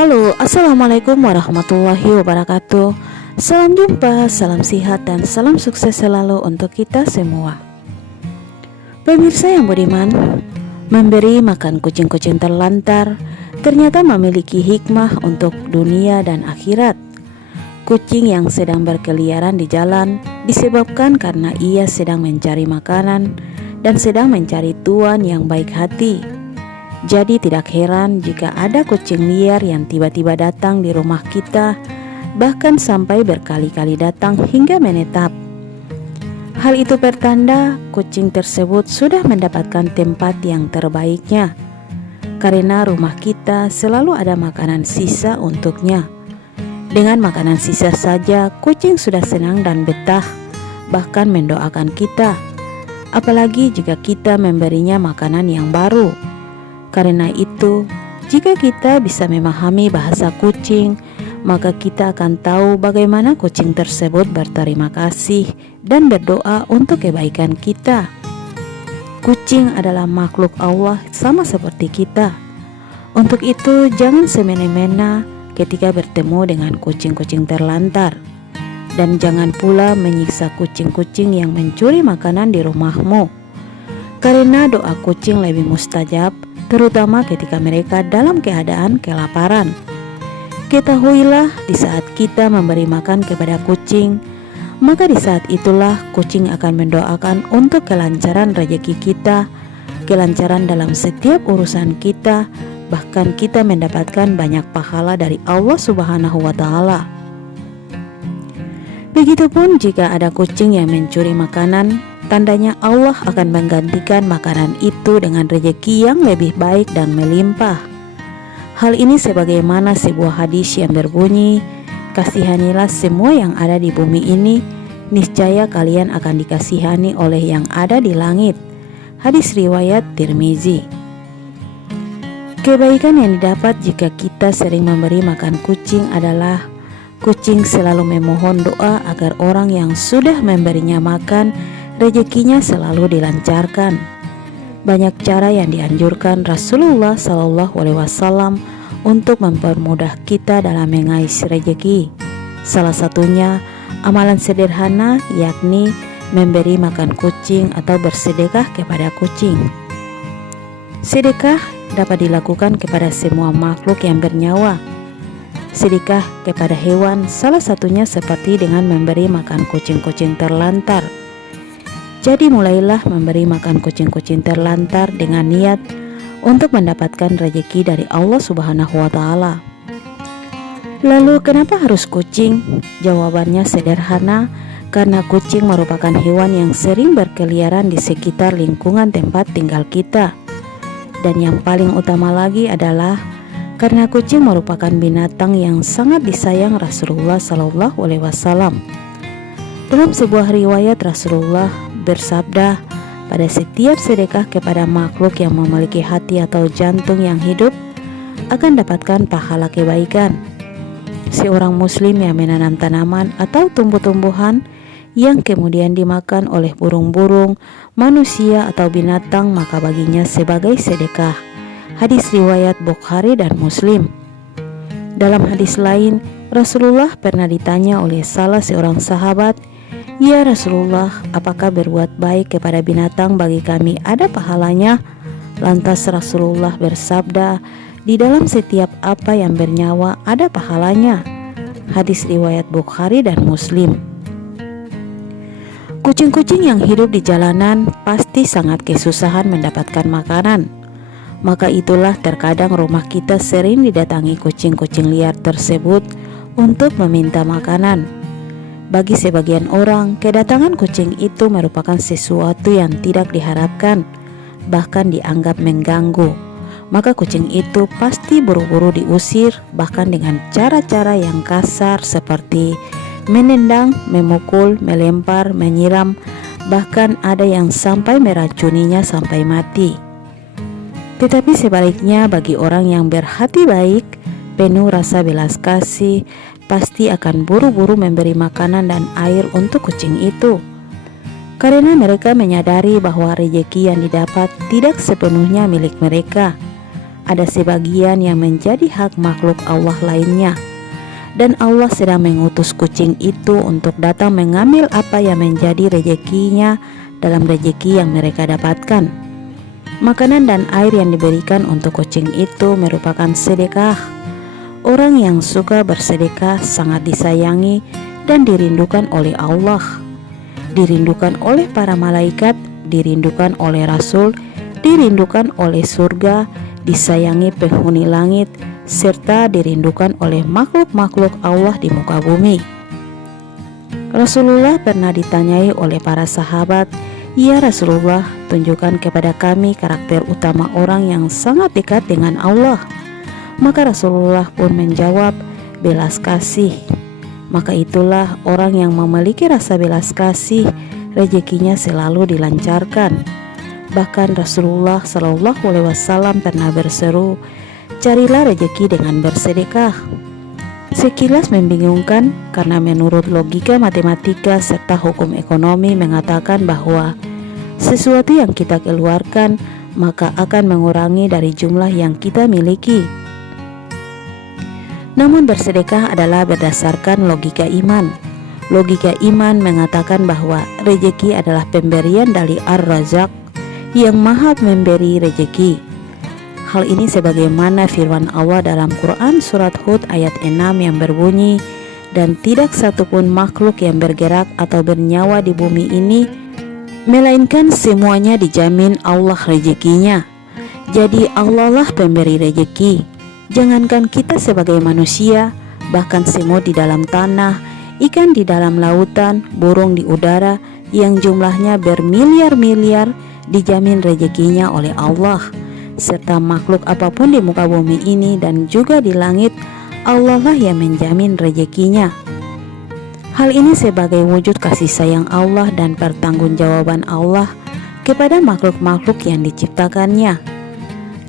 Halo, Assalamualaikum warahmatullahi wabarakatuh. Salam jumpa, salam sehat dan salam sukses selalu untuk kita semua. Pemirsa yang budiman Memberi makan kucing-kucing terlantar Ternyata memiliki hikmah untuk dunia dan akhirat. Kucing yang sedang berkeliaran di jalan disebabkan karena ia sedang mencari makanan dan sedang mencari tuan yang baik hati jadi tidak heran jika ada kucing liar yang tiba-tiba datang di rumah kita, bahkan sampai berkali-kali datang hingga menetap. Hal itu pertanda kucing tersebut sudah mendapatkan tempat yang terbaiknya, karena rumah kita selalu ada makanan sisa untuknya. Dengan makanan sisa saja, kucing sudah senang dan betah, bahkan mendoakan kita. Apalagi jika kita memberinya makanan yang baru. Karena itu, jika kita bisa memahami bahasa kucing, maka kita akan tahu bagaimana kucing tersebut berterima kasih dan berdoa untuk kebaikan kita. Kucing adalah makhluk Allah sama seperti kita. Untuk itu, jangan semena-mena ketika bertemu dengan kucing-kucing terlantar. Dan jangan pula menyiksa kucing-kucing yang mencuri makanan di rumahmu. Karena doa kucing lebih mustajab terutama ketika mereka dalam keadaan kelaparan. Ketahuilah, di saat kita memberi makan kepada kucing, maka di saat itulah kucing akan mendoakan untuk kelancaran rezeki kita, kelancaran dalam setiap urusan kita, bahkan kita mendapatkan banyak pahala dari Allah Subhanahu wa Ta'ala. Begitupun jika ada kucing yang mencuri makanan, Tandanya Allah akan menggantikan makanan itu dengan rejeki yang lebih baik dan melimpah. Hal ini sebagaimana sebuah hadis yang berbunyi, Kasihanilah semua yang ada di bumi ini, niscaya kalian akan dikasihani oleh yang ada di langit. Hadis riwayat Tirmizi. Kebaikan yang didapat jika kita sering memberi makan kucing adalah kucing selalu memohon doa agar orang yang sudah memberinya makan rezekinya selalu dilancarkan. Banyak cara yang dianjurkan Rasulullah Shallallahu Alaihi Wasallam untuk mempermudah kita dalam mengais rezeki. Salah satunya amalan sederhana yakni memberi makan kucing atau bersedekah kepada kucing. Sedekah dapat dilakukan kepada semua makhluk yang bernyawa. Sedekah kepada hewan salah satunya seperti dengan memberi makan kucing-kucing terlantar jadi mulailah memberi makan kucing-kucing terlantar dengan niat untuk mendapatkan rezeki dari Allah Subhanahu wa taala. Lalu kenapa harus kucing? Jawabannya sederhana, karena kucing merupakan hewan yang sering berkeliaran di sekitar lingkungan tempat tinggal kita. Dan yang paling utama lagi adalah karena kucing merupakan binatang yang sangat disayang Rasulullah Shallallahu Alaihi Wasallam. Dalam sebuah riwayat Rasulullah bersabda, pada setiap sedekah kepada makhluk yang memiliki hati atau jantung yang hidup akan dapatkan pahala kebaikan. Seorang muslim yang menanam tanaman atau tumbuh-tumbuhan yang kemudian dimakan oleh burung-burung, manusia atau binatang maka baginya sebagai sedekah. Hadis riwayat Bukhari dan Muslim. Dalam hadis lain, Rasulullah pernah ditanya oleh salah seorang sahabat Ya Rasulullah, apakah berbuat baik kepada binatang bagi kami ada pahalanya? Lantas Rasulullah bersabda, di dalam setiap apa yang bernyawa ada pahalanya. Hadis riwayat Bukhari dan Muslim. Kucing-kucing yang hidup di jalanan pasti sangat kesusahan mendapatkan makanan. Maka itulah terkadang rumah kita sering didatangi kucing-kucing liar tersebut untuk meminta makanan. Bagi sebagian orang, kedatangan kucing itu merupakan sesuatu yang tidak diharapkan, bahkan dianggap mengganggu. Maka kucing itu pasti buru-buru diusir, bahkan dengan cara-cara yang kasar seperti menendang, memukul, melempar, menyiram, bahkan ada yang sampai meracuninya sampai mati. Tetapi sebaliknya, bagi orang yang berhati baik, penuh rasa belas kasih, pasti akan buru-buru memberi makanan dan air untuk kucing itu. Karena mereka menyadari bahwa rejeki yang didapat tidak sepenuhnya milik mereka. ada sebagian yang menjadi hak makhluk Allah lainnya. Dan Allah sedang mengutus kucing itu untuk datang mengambil apa yang menjadi rezekinya dalam rejeki yang mereka dapatkan. Makanan dan air yang diberikan untuk kucing itu merupakan sedekah. Orang yang suka bersedekah sangat disayangi dan dirindukan oleh Allah, dirindukan oleh para malaikat, dirindukan oleh Rasul, dirindukan oleh surga, disayangi penghuni langit, serta dirindukan oleh makhluk-makhluk Allah di muka bumi. Rasulullah pernah ditanyai oleh para sahabat, "Ya Rasulullah, tunjukkan kepada kami karakter utama orang yang sangat dekat dengan Allah." Maka Rasulullah pun menjawab, "Belas kasih." Maka itulah orang yang memiliki rasa belas kasih, rezekinya selalu dilancarkan. Bahkan Rasulullah Shallallahu Alaihi Wasallam pernah berseru, "Carilah rezeki dengan bersedekah." Sekilas membingungkan karena menurut logika matematika serta hukum ekonomi mengatakan bahwa sesuatu yang kita keluarkan maka akan mengurangi dari jumlah yang kita miliki. Namun bersedekah adalah berdasarkan logika iman. Logika iman mengatakan bahwa rejeki adalah pemberian dari Ar-Razak yang maha memberi rejeki. Hal ini sebagaimana firman Allah dalam Quran surat Hud ayat 6 yang berbunyi dan tidak satupun makhluk yang bergerak atau bernyawa di bumi ini melainkan semuanya dijamin Allah rezekinya. Jadi Allah lah pemberi rejeki. Jangankan kita sebagai manusia, bahkan semut di dalam tanah, ikan di dalam lautan, burung di udara yang jumlahnya bermiliar-miliar dijamin rezekinya oleh Allah serta makhluk apa pun di muka bumi ini dan juga di langit, Allah lah yang menjamin rezekinya. Hal ini sebagai wujud kasih sayang Allah dan pertanggungjawaban Allah kepada makhluk-makhluk yang diciptakannya.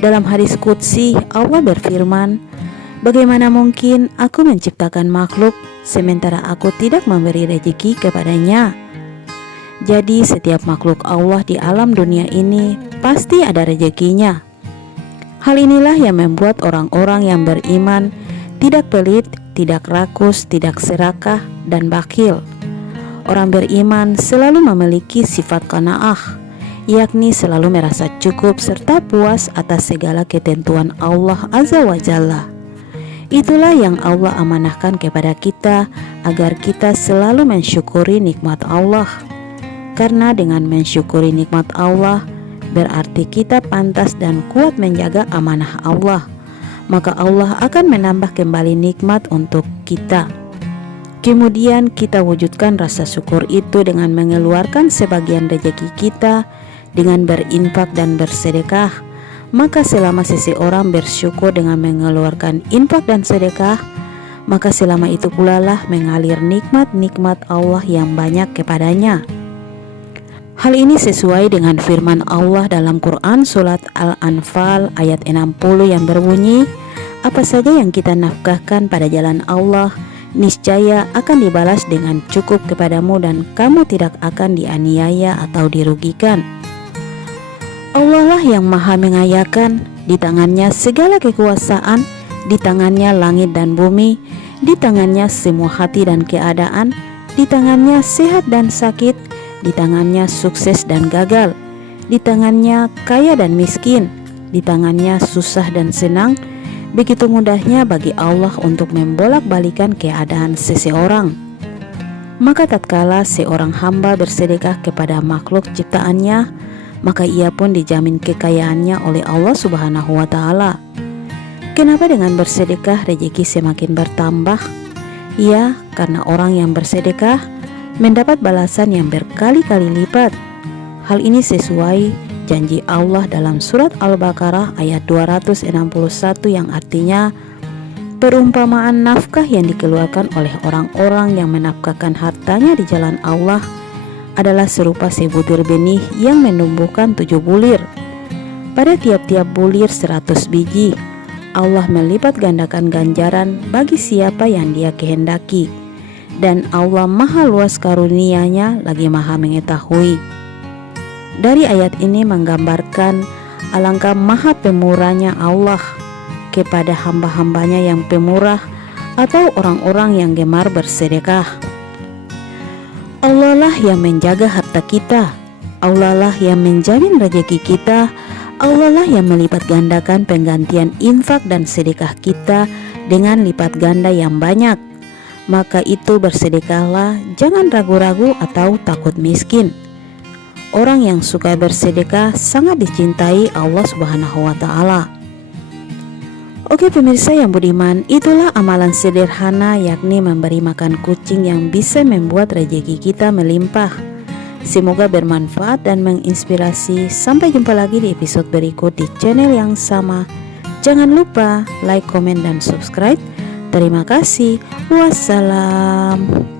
Dalam hadis Qudsi, Allah berfirman, Bagaimana mungkin aku menciptakan makhluk sementara aku tidak memberi rezeki kepadanya? Jadi setiap makhluk Allah di alam dunia ini pasti ada rezekinya. Hal inilah yang membuat orang-orang yang beriman tidak pelit, tidak rakus, tidak serakah, dan bakil. Orang beriman selalu memiliki sifat kanaah, yakni selalu merasa cukup serta puas atas segala ketentuan Allah Azza wa Jalla. Itulah yang Allah amanahkan kepada kita agar kita selalu mensyukuri nikmat Allah. Karena dengan mensyukuri nikmat Allah, berarti kita pantas dan kuat menjaga amanah Allah. Maka Allah akan menambah kembali nikmat untuk kita. Kemudian kita wujudkan rasa syukur itu dengan mengeluarkan sebagian rezeki kita dengan berinfak dan bersedekah. Maka selama seseorang bersyukur dengan mengeluarkan infak dan sedekah, maka selama itu pula lah mengalir nikmat-nikmat Allah yang banyak kepadanya. Hal ini sesuai dengan firman Allah dalam Quran Surat Al-Anfal ayat 60 yang berbunyi, Apa saja yang kita nafkahkan pada jalan Allah, niscaya akan dibalas dengan cukup kepadamu dan kamu tidak akan dianiaya atau dirugikan. Allah lah yang maha mengayakan, di tangannya segala kekuasaan, di tangannya langit dan bumi, di tangannya semua hati dan keadaan, di tangannya sehat dan sakit, di tangannya sukses dan gagal, di tangannya kaya dan miskin, di tangannya susah dan senang. Begitu mudahnya bagi Allah untuk membolak-balikan keadaan seseorang. Maka tatkala seorang hamba bersedekah kepada makhluk ciptaannya, maka ia pun dijamin kekayaannya oleh Allah Subhanahu wa taala. Kenapa dengan bersedekah rezeki semakin bertambah? Ya, karena orang yang bersedekah mendapat balasan yang berkali-kali lipat. Hal ini sesuai janji Allah dalam surat Al-Baqarah ayat 261 yang artinya perumpamaan nafkah yang dikeluarkan oleh orang-orang yang menafkahkan hartanya di jalan Allah adalah serupa sebutir benih yang menumbuhkan tujuh bulir. Pada tiap-tiap bulir seratus biji, Allah melipat gandakan ganjaran bagi siapa yang dia kehendaki dan Allah maha luas karunianya lagi maha mengetahui. Dari ayat ini menggambarkan Alangkah maha pemurahnya Allah kepada hamba-hambanya yang pemurah atau orang-orang yang gemar bersedekah. Allah lah yang menjaga harta kita. Allah lah yang menjamin rezeki kita. Allah lah yang melipat gandakan penggantian infak dan sedekah kita dengan lipat ganda yang banyak. Maka itu bersedekahlah, jangan ragu-ragu atau takut miskin. Orang yang suka bersedekah sangat dicintai Allah Subhanahu wa taala. Oke pemirsa yang budiman, itulah amalan sederhana yakni memberi makan kucing yang bisa membuat rezeki kita melimpah. Semoga bermanfaat dan menginspirasi. Sampai jumpa lagi di episode berikut di channel yang sama. Jangan lupa like, komen, dan subscribe. Terima kasih. Wassalam.